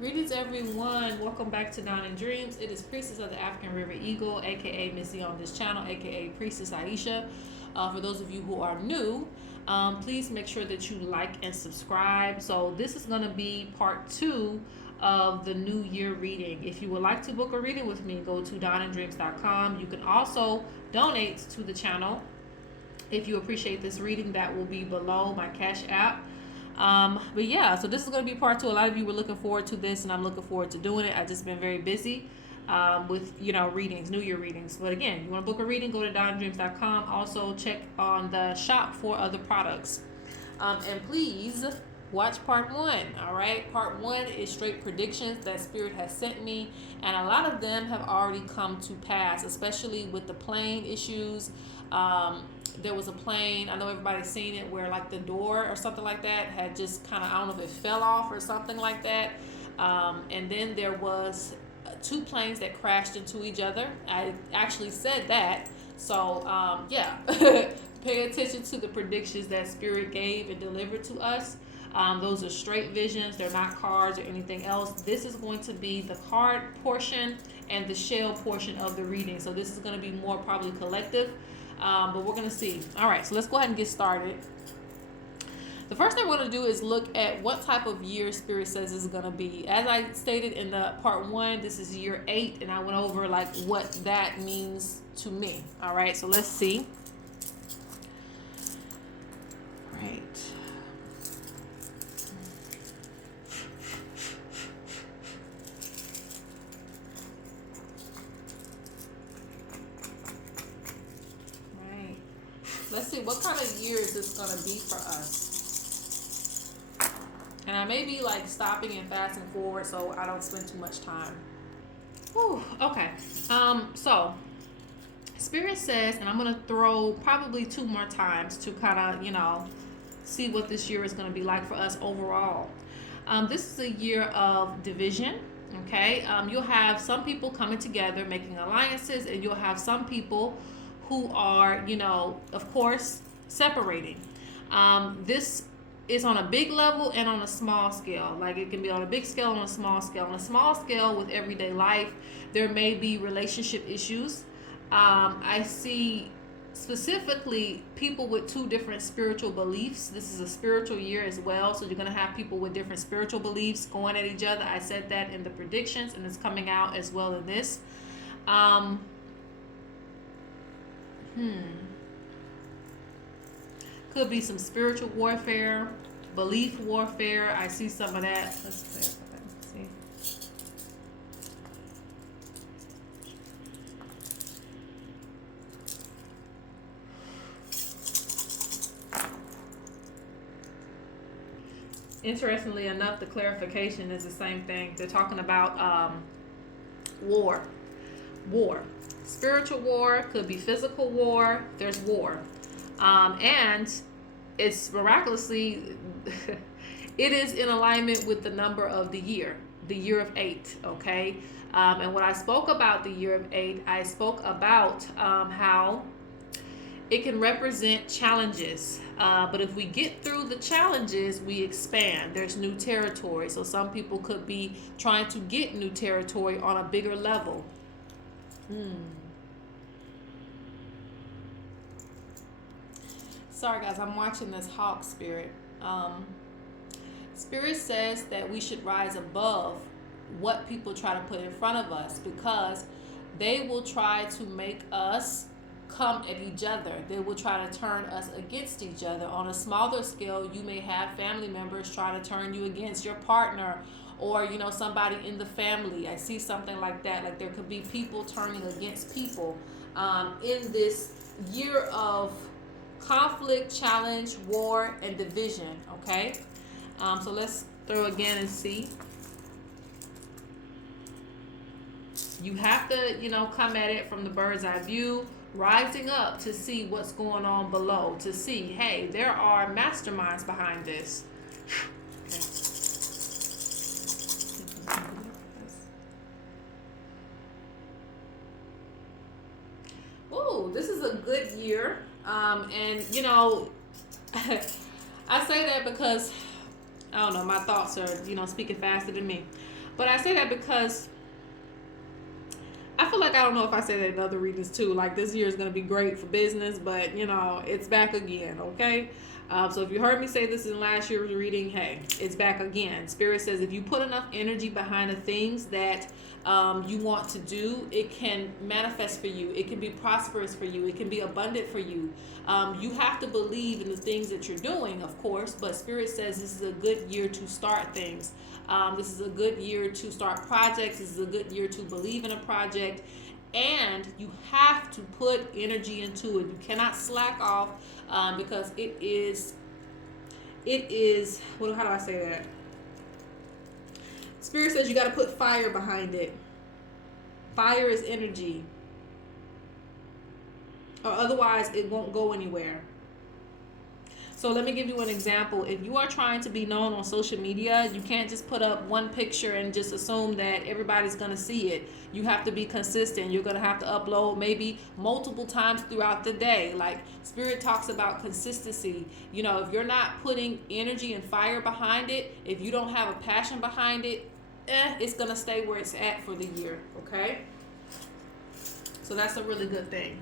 Greetings, everyone. Welcome back to Nine in Dreams. It is Priestess of the African River Eagle, aka Ms.Z on this channel, aka Priestess Ieisha. For those of you who are new, please make sure that you like and subscribe. So this is going to be part 2 of the New Year reading. If you would like to book a reading with me, go to donandreams.com. You can also donate to the channel if you appreciate this reading. That will be below my Cash App. But yeah, so this is going to be part 2. A lot of you were looking forward to this, and I'm looking forward to doing it. I've just been very busy with, readings, New Year readings. But again, you want to book a reading, go to dondreams.com. Also, check on the shop for other products. And please watch part 1. All right, part 1 is straight predictions that Spirit has sent me, and a lot of them have already come to pass, especially with the plane issues. There was a plane, I know everybody's seen it, where like the door or something like that had just kind of, I don't know if it fell off or something like that. And then there was 2 planes that crashed into each other. I actually said that. So yeah, pay attention to the predictions that Spirit gave and delivered to us. Those are straight visions. They're not cards or anything else. This is going to be the card portion and the shell portion of the reading. So this is going to be more probably collective. But we're going to see. All right, so let's go ahead and get started. The first thing we're going to do is look at what type of year Spirit says is going to be. As I stated in the part 1, this is year 8, and I went over like what that means to me. All right, so let's see. Right. Let's see, what kind of year is this going to be for us? And I may be like stopping and fasting forward so I don't spend too much time. Whew, okay. So Spirit says, and I'm going to throw probably 2 more times to kind of, see what this year is going to be like for us overall. This is a year of division. Okay. You'll have some people coming together, making alliances, and you'll have some people who are, of course, separating. This is on a big level and on a small scale. Like it can be on a big scale and on a small scale. On a small scale with everyday life, there may be relationship issues. I see specifically people with 2 different spiritual beliefs. This is a spiritual year as well. So you're going to have people with different spiritual beliefs going at each other. I said that in the predictions, and it's coming out as well in this. Could be some spiritual warfare, belief warfare. I see some of that. Let's see. Interestingly enough, the clarification is the same thing. They're talking about war. Spiritual war, could be physical war. There's war. And it's miraculously, it is in alignment with the number of the year of 8, okay? And when I spoke about the year of 8, I spoke about how it can represent challenges. But if we get through the challenges, we expand. There's new territory. So some people could be trying to get new territory on a bigger level. Sorry guys, I'm watching this hawk spirit. Spirit says that we should rise above what people try to put in front of us, because they will try to make us come at each other. They will try to turn us against each other. On a smaller scale, you may have family members try to turn you against your partner, or somebody in the family. I see something like that. Like there could be people turning against people in this year of conflict, challenge, war, and division. Okay, so let's throw again and see. You have to come at it from the bird's eye view, rising up to see what's going on below, to see, hey, there are masterminds behind this. Ooh, this is a good year. And I say that because I don't know, my thoughts are, speaking faster than me. But I say that because I feel like, I don't know if I say that in other readings too, like this year is going to be great for business, but it's back again, okay? So if you heard me say this in last year's reading, hey, it's back again. Spirit says if you put enough energy behind the things that you want to do, it can manifest for you. It can be prosperous for you. It can be abundant for you. You have to believe in the things that you're doing, of course, but Spirit says this is a good year to start things. This is a good year to start projects. This is a good year to believe in a project. And you have to put energy into it. You cannot slack off because it is, how do I say that? Spirit says you got to put fire behind it. Fire is energy. Or otherwise it won't go anywhere. So let me give you an example. If you are trying to be known on social media, you can't just put up one picture and just assume that everybody's going to see it. You have to be consistent. You're going to have to upload maybe multiple times throughout the day. Like Spirit talks about consistency. If you're not putting energy and fire behind it, if you don't have a passion behind it, it's going to stay where it's at for the year, okay? So that's a really good thing.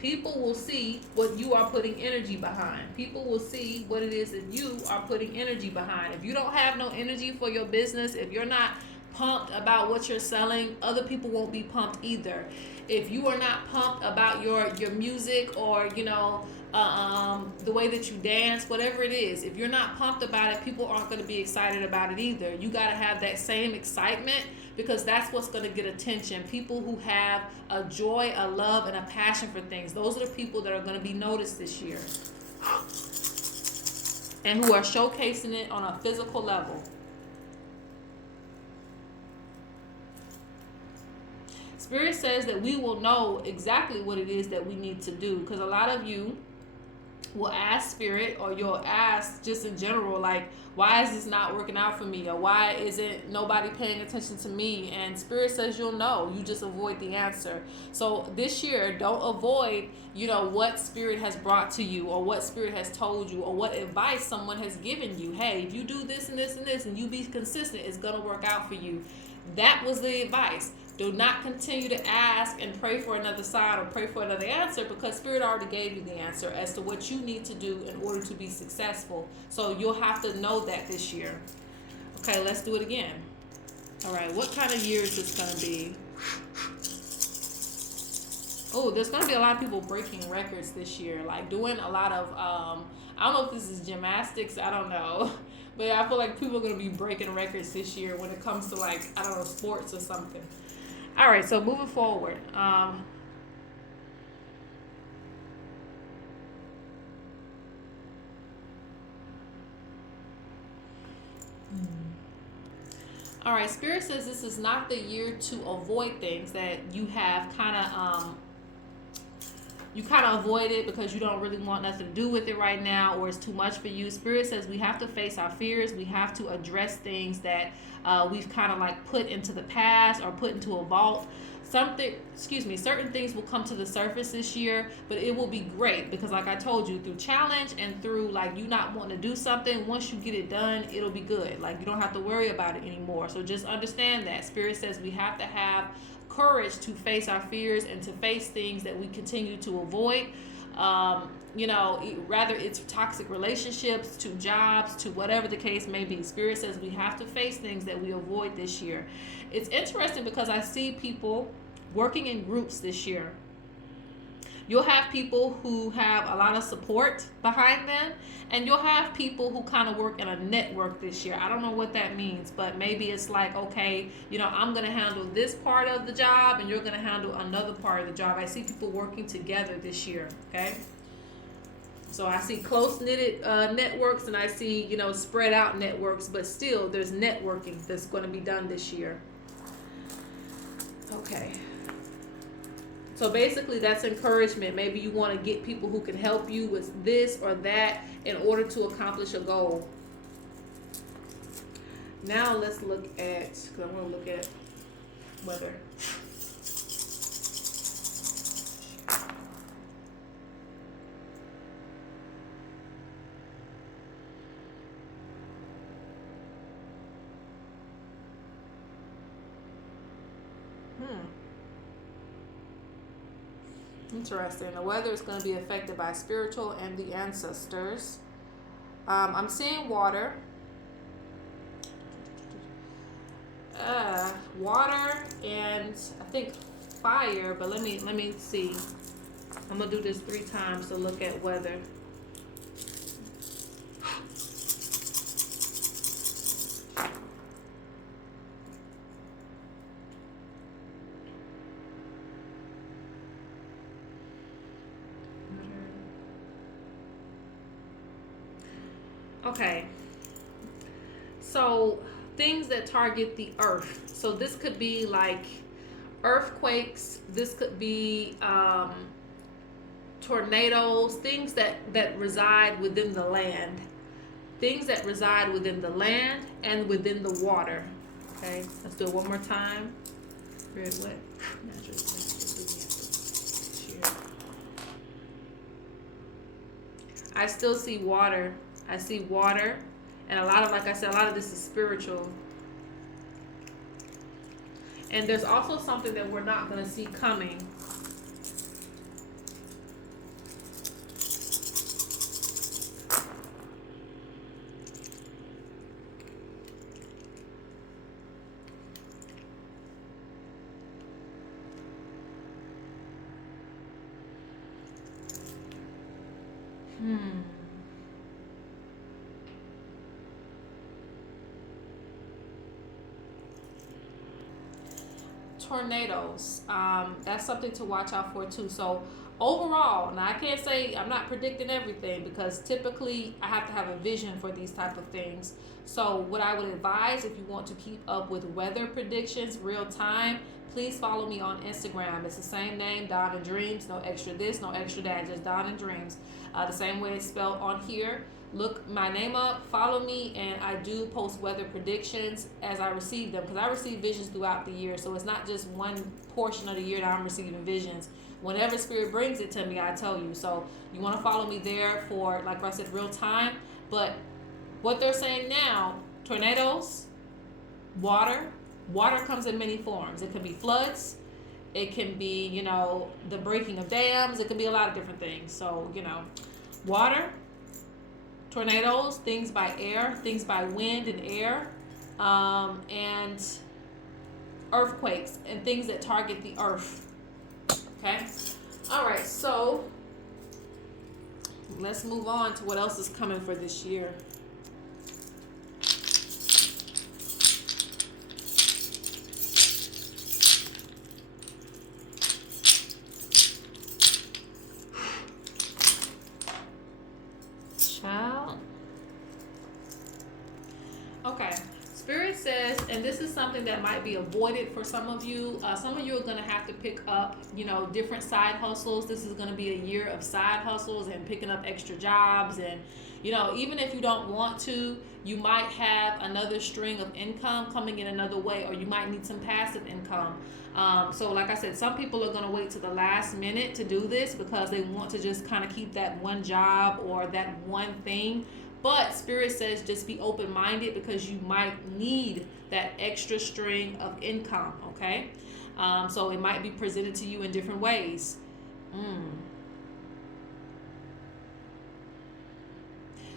People will see what you are putting energy behind. People will see what it is that you are putting energy behind. If you don't have no energy for your business, if you're not pumped about what you're selling, other people won't be pumped either. If you are not pumped about your music or the way that you dance, whatever it is, if you're not pumped about it, people aren't going to be excited about it either. You got to have that same excitement, because that's what's going to get attention. People who have a joy, a love, and a passion for things, those are the people that are going to be noticed this year and who are showcasing it on a physical level. Spirit says that we will know exactly what it is that we need to do, because a lot of you will ask Spirit, or you'll ask just in general, like, why is this not working out for me, or why isn't nobody paying attention to me? And Spirit says you'll know. You just avoid the answer. So this year, don't avoid what Spirit has brought to you, or what Spirit has told you, or what advice someone has given you. Hey, if you do this and this and this and you be consistent, it's gonna work out for you. That was the advice. Do not continue to ask and pray for another sign or pray for another answer, because Spirit already gave you the answer as to what you need to do in order to be successful. So you'll have to know that this year. Okay, let's do it again. All right, what kind of year is this going to be? Oh, there's going to be a lot of people breaking records this year, like doing a lot of, I don't know if this is gymnastics, I don't know. But I feel like people are going to be breaking records this year when it comes to, like, I don't know, sports or something. All right, so moving forward. All right, Spirit says this is not the year to avoid things that you have kind of avoid it because you don't really want nothing to do with it right now, or it's too much for you. Spirit says we have to face our fears. We have to address things that we've kind of like put into the past or put into a vault. Certain things will come to the surface this year, but it will be great because, like I told you, through challenge and through like you not wanting to do something, once you get it done, it'll be good. Like you don't have to worry about it anymore. So just understand that Spirit says we have to have courage to face our fears and to face things that we continue to avoid. Rather it's toxic relationships, to jobs, to whatever the case may be. Spirit says we have to face things that we avoid this year. It's interesting because I see people working in groups this year. You'll have people who have a lot of support behind them, and you'll have people who kind of work in a network this year. I don't know what that means, but maybe it's like, okay, I'm going to handle this part of the job and you're going to handle another part of the job. I see people working together this year, okay? So I see close-knitted networks, and I see, spread out networks, but still there's networking that's going to be done this year. Okay. So basically that's encouragement. Maybe you want to get people who can help you with this or that in order to accomplish a goal. Now let's look at, because I'm going to look at weather. Interesting. The weather is going to be affected by spiritual and the ancestors. I'm seeing water. Water and I think fire, but let me see. I'm gonna do this 3 times to look at weather. Okay, so things that target the earth. So this could be like earthquakes. This could be tornadoes. Things that reside within the land. Things that reside within the land and within the water. Okay, let's do it one more time. Red, what? I still see water. I see water, and a lot of, like I said, a lot of this is spiritual. And there's also something that we're not going to see coming. Tornadoes. That's something to watch out for too. So overall, now I can't say I'm not predicting everything because typically I have to have a vision for these type of things. So what I would advise, if you want to keep up with weather predictions real time, please follow me on Instagram. It's the same name, Dawn and Dreams. No extra this, no extra that, just Dawn and Dreams. The same way it's spelled on here. Look my name up, follow me, and I do post weather predictions as I receive them, because I receive visions throughout the year. So it's not just one portion of the year that I'm receiving visions. Whenever Spirit brings it to me, I tell you. So you want to follow me there for, like I said, real time. But what they're saying now, tornadoes, water comes in many forms. It could be floods, it can be, the breaking of dams, it can be a lot of different things. So, water, tornadoes, things by air, things by wind and air, and earthquakes and things that target the earth. Okay? All right, so let's move on to what else is coming for this year. Okay, Spirit says, and this is something that might be avoided for some of you. Some of you are going to have to pick up, different side hustles. This is going to be a year of side hustles and picking up extra jobs. And, even if you don't want to, you might have another string of income coming in another way, or you might need some passive income. So like I said, some people are going to wait to the last minute to do this because they want to just kind of keep that one job or that one thing. But Spirit says just be open-minded because you might need that extra string of income, okay? So it might be presented to you in different ways.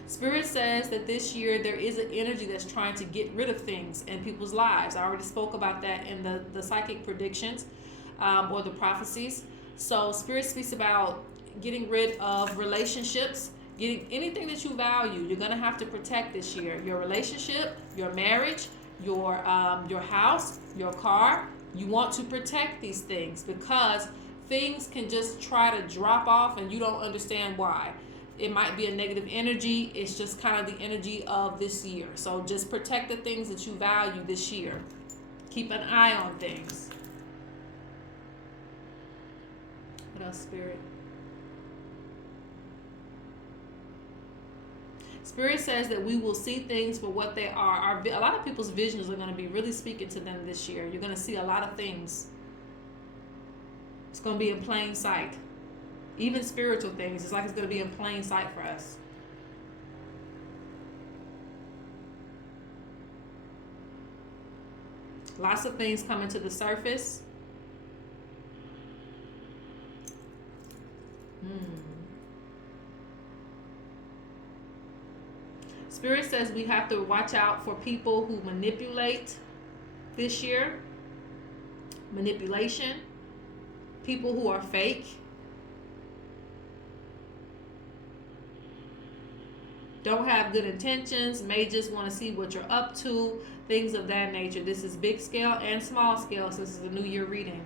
Spirit says that this year there is an energy that's trying to get rid of things in people's lives. I already spoke about that in the psychic predictions or the prophecies. So Spirit speaks about getting rid of relationships, getting anything that you value. You're going to have to protect this year. Your relationship, your marriage, your house, your car. You want to protect these things because things can just try to drop off and you don't understand why. It might be a negative energy. It's just kind of the energy of this year. So just protect the things that you value this year. Keep an eye on things. What else, Spirit? Spirit says that we will see things for what they are. A lot of people's visions are going to be really speaking to them this year. You're going to see a lot of things. It's going to be in plain sight. Even spiritual things, it's like it's going to be in plain sight for us. Lots of things coming to the surface. Spirit says we have to watch out for people who manipulate this year. Manipulation. People who are fake. Don't have good intentions. May just want to see what you're up to. Things of that nature. This is big scale and small scale. So this is a new year reading.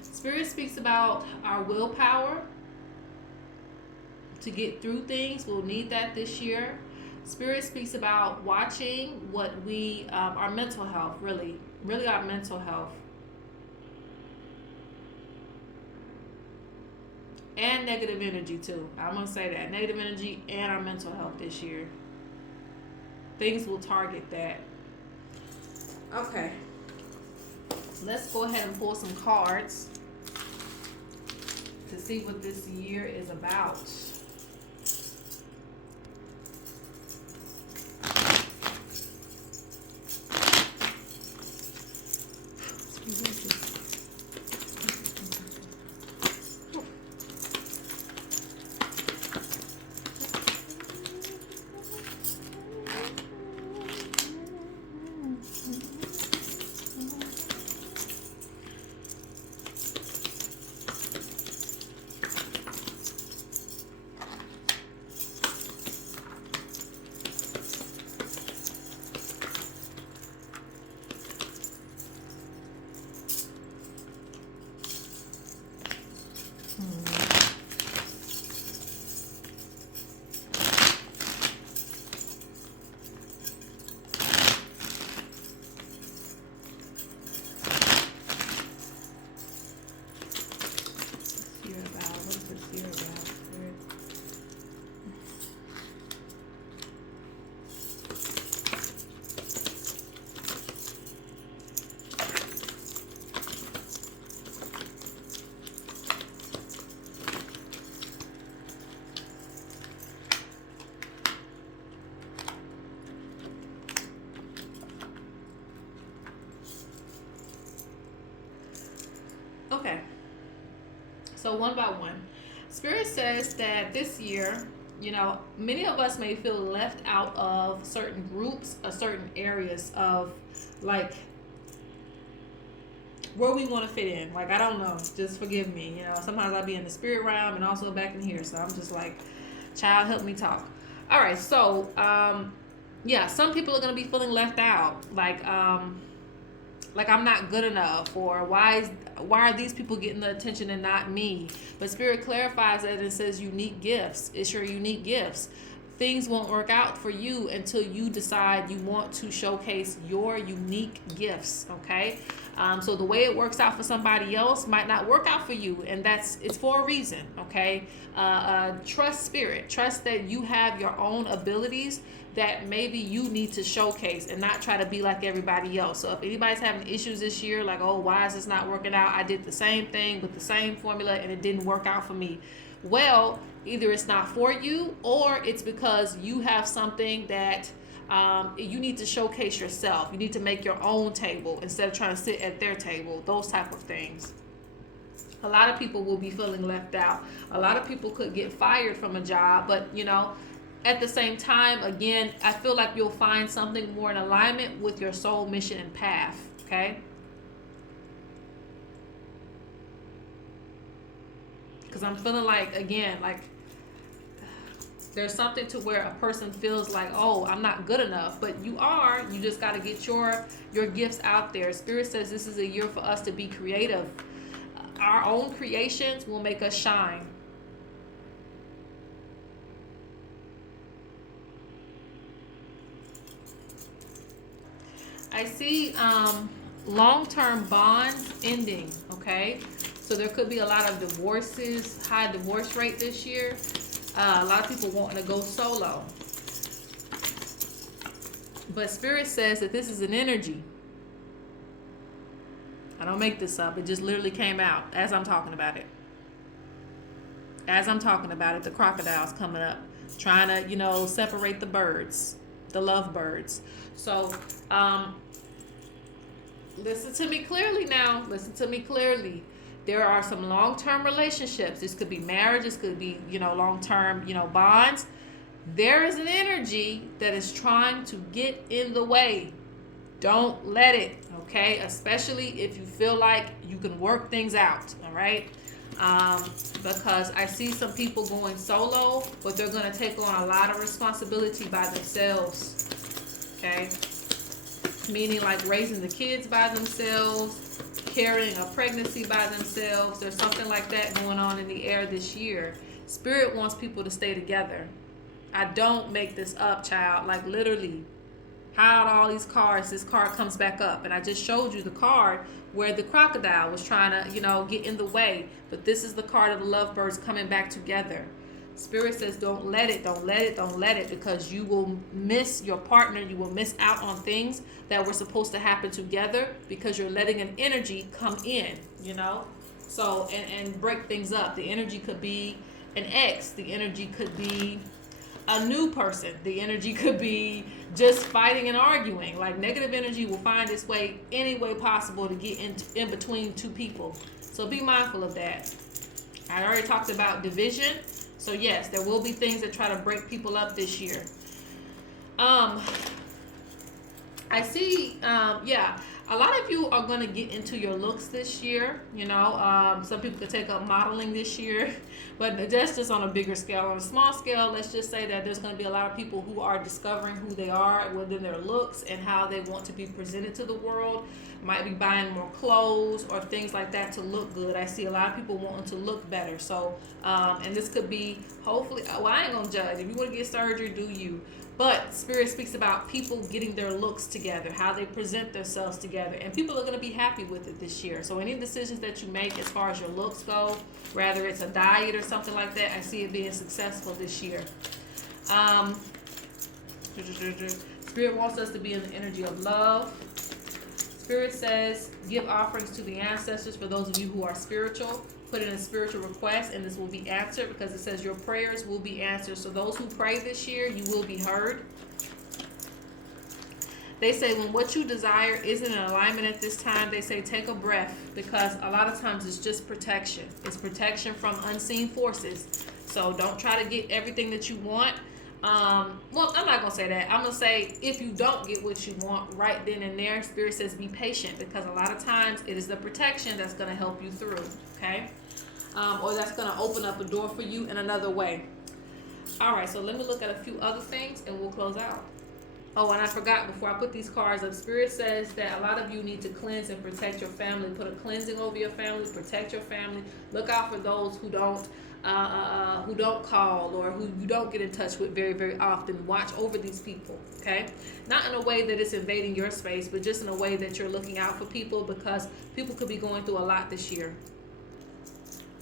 Spirit speaks about our willpower to get through things. We'll need that this year. Spirit speaks about watching what we, our mental health, really our mental health. And negative energy too. I'm going to say that. Negative energy and our mental health this year. Things will target that. Okay. Let's go ahead and pull some cards to see what this year is about. Okay, so one by one. Spirit says that this year, many of us may feel left out of certain groups or certain areas of like where we want to fit in. Like, I don't know, just forgive me. Sometimes I'll be in the spirit realm and also back in here. So I'm just like, child, help me talk. All right, so some people are going to be feeling left out. Like I'm not good enough, or why are these people getting the attention and not me? But Spirit clarifies it and says unique gifts. It's your unique gifts. Things won't work out for you until you decide you want to showcase your unique gifts, okay? So the way it works out for somebody else might not work out for you, and it's for a reason, okay? Trust Spirit. Trust that you have your own abilities that maybe you need to showcase and not try to be like everybody else. So if anybody's having issues this year, like, oh, why is this not working out? I did the same thing with the same formula and it didn't work out for me. Well, either it's not for you, or it's because you have something that you need to showcase yourself. You need to make your own table instead of trying to sit at their table, those type of things. A lot of people will be feeling left out. A lot of people could get fired from a job, but at the same time, again, I feel like you'll find something more in alignment with your soul mission and path, okay? Because I'm feeling like, again, like there's something to where a person feels like, oh, I'm not good enough. But you are. You just got to get your gifts out there. Spirit says this is a year for us to be creative. Our own creations will make us shine. I see long-term bonds ending, okay? So there could be a lot of divorces, high divorce rate this year. A lot of people wanting to go solo. But Spirit says that this is an energy. I don't make this up. It just literally came out as I'm talking about it. As I'm talking about it, the crocodile's coming up, trying to, separate the birds, the love birds. So, listen to me clearly now. Listen to me clearly. there are some long-term relationships. This could be marriage. This could be, long-term, bonds. There is an energy that is trying to get in the way. Don't let it, okay? Especially if you feel like you can work things out, all right? Because I see some people going solo, but they're going to take on a lot of responsibility by themselves, okay? Meaning like raising the kids by themselves, carrying a pregnancy by themselves. There's something like that going on in the air this year. Spirit wants people to stay together. I don't make this up, child. Like literally, how out all these cards, this card comes back up. And I just showed you the card where the crocodile was trying to, get in the way. But this is the card of the lovebirds coming back together. Spirit says, don't let it, don't let it, don't let it, because you will miss your partner. You will miss out on things that were supposed to happen together because you're letting an energy come in, So, and break things up. The energy could be an ex. The energy could be a new person. The energy could be just fighting and arguing. Like negative energy will find its way any way possible to get in between two people. So be mindful of that. I already talked about division. So yes, there will be things that try to break people up this year. I see, a lot of you are going to get into your looks this year. Some people could take up modeling this year, but that's just on a bigger scale. On a small scale, let's just say that there's going to be a lot of people who are discovering who they are within their looks and how they want to be presented to the world. Might be buying more clothes or things like that to look good. I see a lot of people wanting to look better. So, and this could be hopefully, I ain't gonna judge. If you want to get surgery, do you. But Spirit speaks about people getting their looks together, how they present themselves together. And people are going to be happy with it this year. So any decisions that you make as far as your looks go, whether it's a diet or something like that, I see it being successful this year. Spirit wants us to be in the energy of love. Spirit says, give offerings to the ancestors for those of you who are spiritual. Put in a spiritual request and this will be answered because it says your prayers will be answered. So those who pray this year, you will be heard. They say when what you desire isn't in alignment at this time, they say take a breath because a lot of times it's just protection. It's protection from unseen forces. So don't try to get everything that you want. Well, I'm not going to say that. I'm going to say if you don't get what you want right then and there, Spirit says be patient because a lot of times it is the protection that's going to help you through, okay? Or that's going to open up a door for you in another way. All right, so let me look at a few other things and we'll close out. Oh, and I forgot before I put these cards up, Spirit says that a lot of you need to cleanse and protect your family. Put a cleansing over your family, protect your family. Look out for those who don't call or who you don't get in touch with very, very often. Watch over these people, okay? Not in a way that it's invading your space, but just in a way that you're looking out for people because people could be going through a lot this year.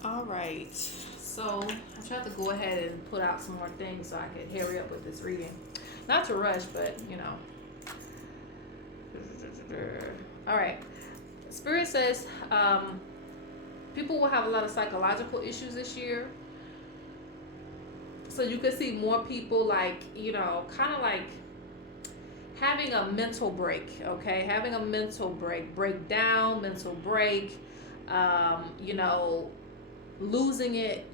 All right, so I tried to go ahead and put out some more things so I could hurry up with this reading. Not to rush, but All right. Spirit says people will have a lot of psychological issues this year. So you can see more people kind of like having a mental break, okay? Having a mental break down, mental break, losing it,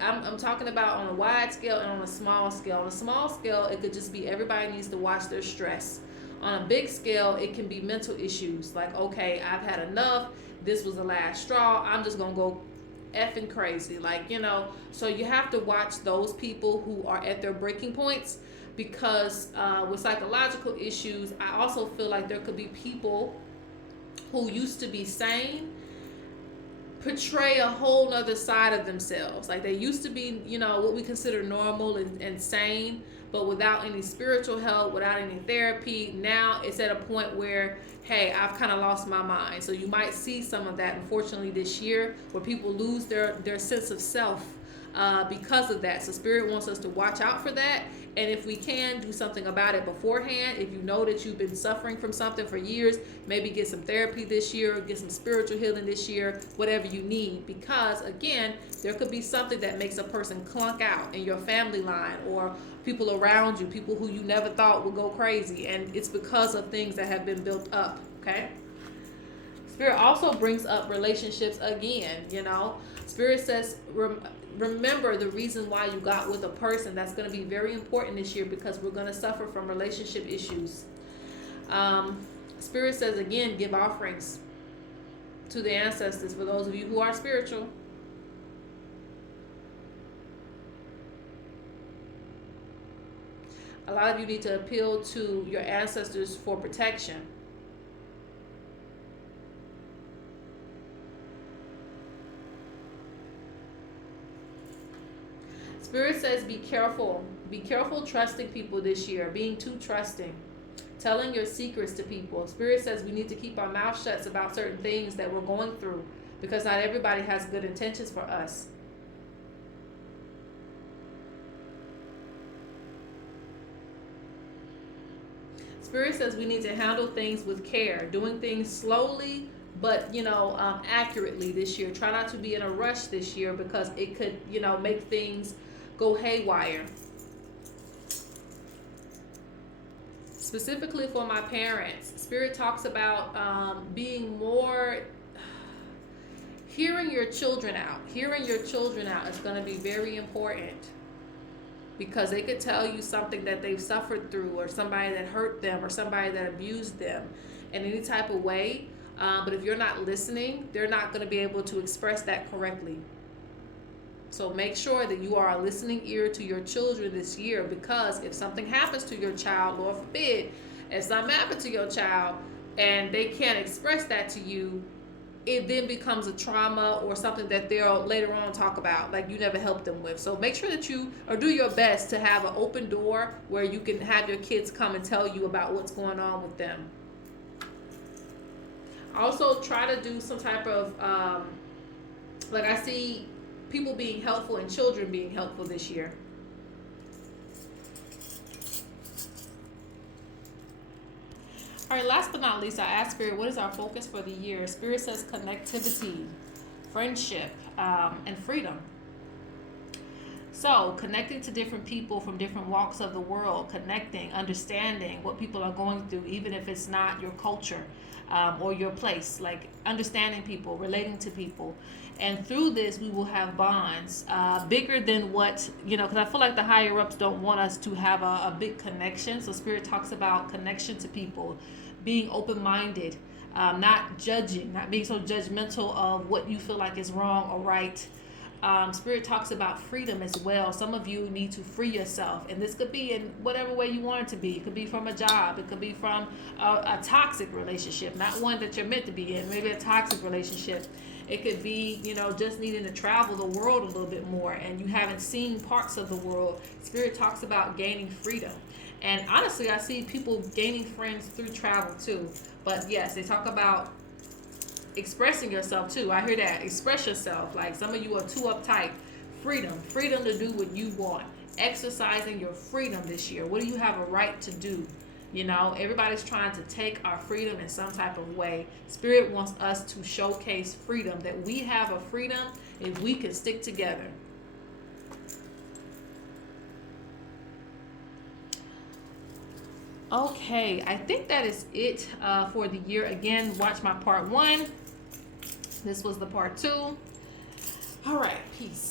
I'm talking about on a wide scale and on a small scale. On a small scale, it could just be everybody needs to watch their stress. On a big scale, it can be mental issues like, okay, I've had enough. This was the last straw. I'm just going to go effing crazy. So you have to watch those people who are at their breaking points because with psychological issues, I also feel like there could be people who used to be sane portray a whole other side of themselves. Like they used to be, what we consider normal and sane, but without any spiritual help, without any therapy. Now it's at a point where, hey, I've kind of lost my mind. So you might see some of that, unfortunately, this year where people lose their sense of self because of that. So Spirit wants us to watch out for that. And if we can, do something about it beforehand. If you know that you've been suffering from something for years, maybe get some therapy this year, get some spiritual healing this year, whatever you need. Because, again, there could be something that makes a person clunk out in your family line or people around you, people who you never thought would go crazy. And it's because of things that have been built up, okay? Spirit also brings up relationships again, you know. Spirit says, remember the reason why you got with a person. That's going to be very important this year because we're going to suffer from relationship issues. Spirit says, again, give offerings to the ancestors for those of you who are spiritual. A lot of you need to appeal to your ancestors for protection. Spirit says be careful. Be careful trusting people this year, being too trusting, telling your secrets to people. Spirit says we need to keep our mouth shut about certain things that we're going through because not everybody has good intentions for us. Spirit says we need to handle things with care, doing things slowly, but accurately this year. Try not to be in a rush this year because it could, make things go haywire. Specifically for my parents, Spirit talks about being more, hearing your children out. Hearing your children out is going to be very important because they could tell you something that they've suffered through, or somebody that hurt them, or somebody that abused them in any type of way. But if you're not listening, they're not going to be able to express that correctly. So make sure that you are a listening ear to your children this year, because if something happens to your child, Lord forbid, if something happens to your child and they can't express that to you, it then becomes a trauma or something that they'll later on talk about, like you never helped them with. So make sure that you, or do your best to have an open door where you can have your kids come and tell you about what's going on with them. Also try to do some type of, like I see people being helpful and children being helpful this year. All right, last but not least, I asked Spirit, what is our focus for the year? Spirit says connectivity, friendship, and freedom. So connecting to different people from different walks of the world, connecting, understanding what people are going through, even if it's not your culture or your place, like understanding people, relating to people. And through this, we will have bonds bigger than what, because I feel like the higher ups don't want us to have a big connection. So Spirit talks about connection to people, being open-minded, not judging, not being so judgmental of what you feel like is wrong or right. Spirit talks about freedom as well. Some of you need to free yourself, and this could be in whatever way you want it to be. It could be from a job, it could be from a toxic relationship, not one that you're meant to be in, maybe a toxic relationship. It could be, just needing to travel the world a little bit more and you haven't seen parts of the world. Spirit talks about gaining freedom. And honestly, I see people gaining friends through travel too. But yes, they talk about expressing yourself too. I hear that. Express yourself. Like some of you are too uptight. Freedom to do what you want. Exercising your freedom this year. What do you have a right to do? Everybody's trying to take our freedom in some type of way. Spirit wants us to showcase freedom, that we have a freedom if we can stick together. Okay, I think that is it for the year. Again, watch my part 1. This was the part 2. All right, peace.